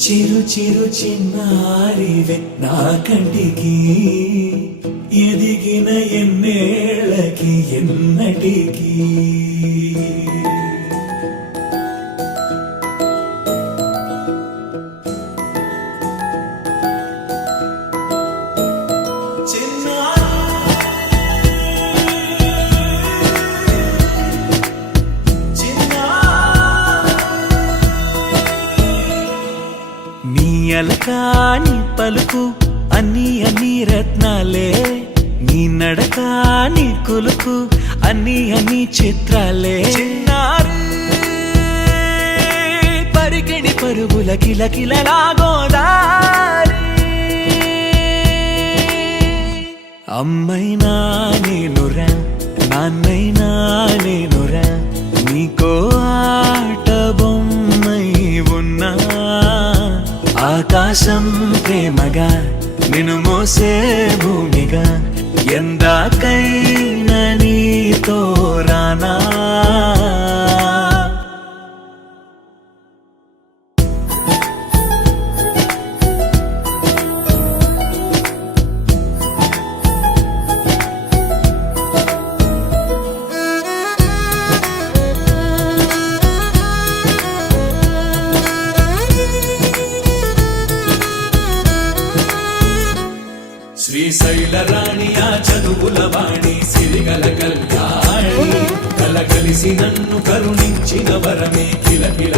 చిరు చిరు చిన్నారివే నా కంటికి ఎదిగిన ఎన్నేళ్ళకి ఎన్నటికి అలకాని పలుకు అన్ని అన్ని రత్నాలే నీ నడకాని కులుకు అన్ని అన్ని చిత్రాలే పరికిణి పరుగుల కిలకిలలాగోదారి అమ్మైనా నేనురా నాన్నైనా నేనురా నీకో ఆట బొమ్మై ఉన్నా ఆకాశం ప్రేమగా నిన్ను మోసే భూమిగా ఎందాకైనా నీతో రానా శ్రీశైల రాణి ఆ చదువుల వాణి సిరిగల కళ్యాణి కలగలిసి నన్ను కరుణించిన వరమే కిలకిల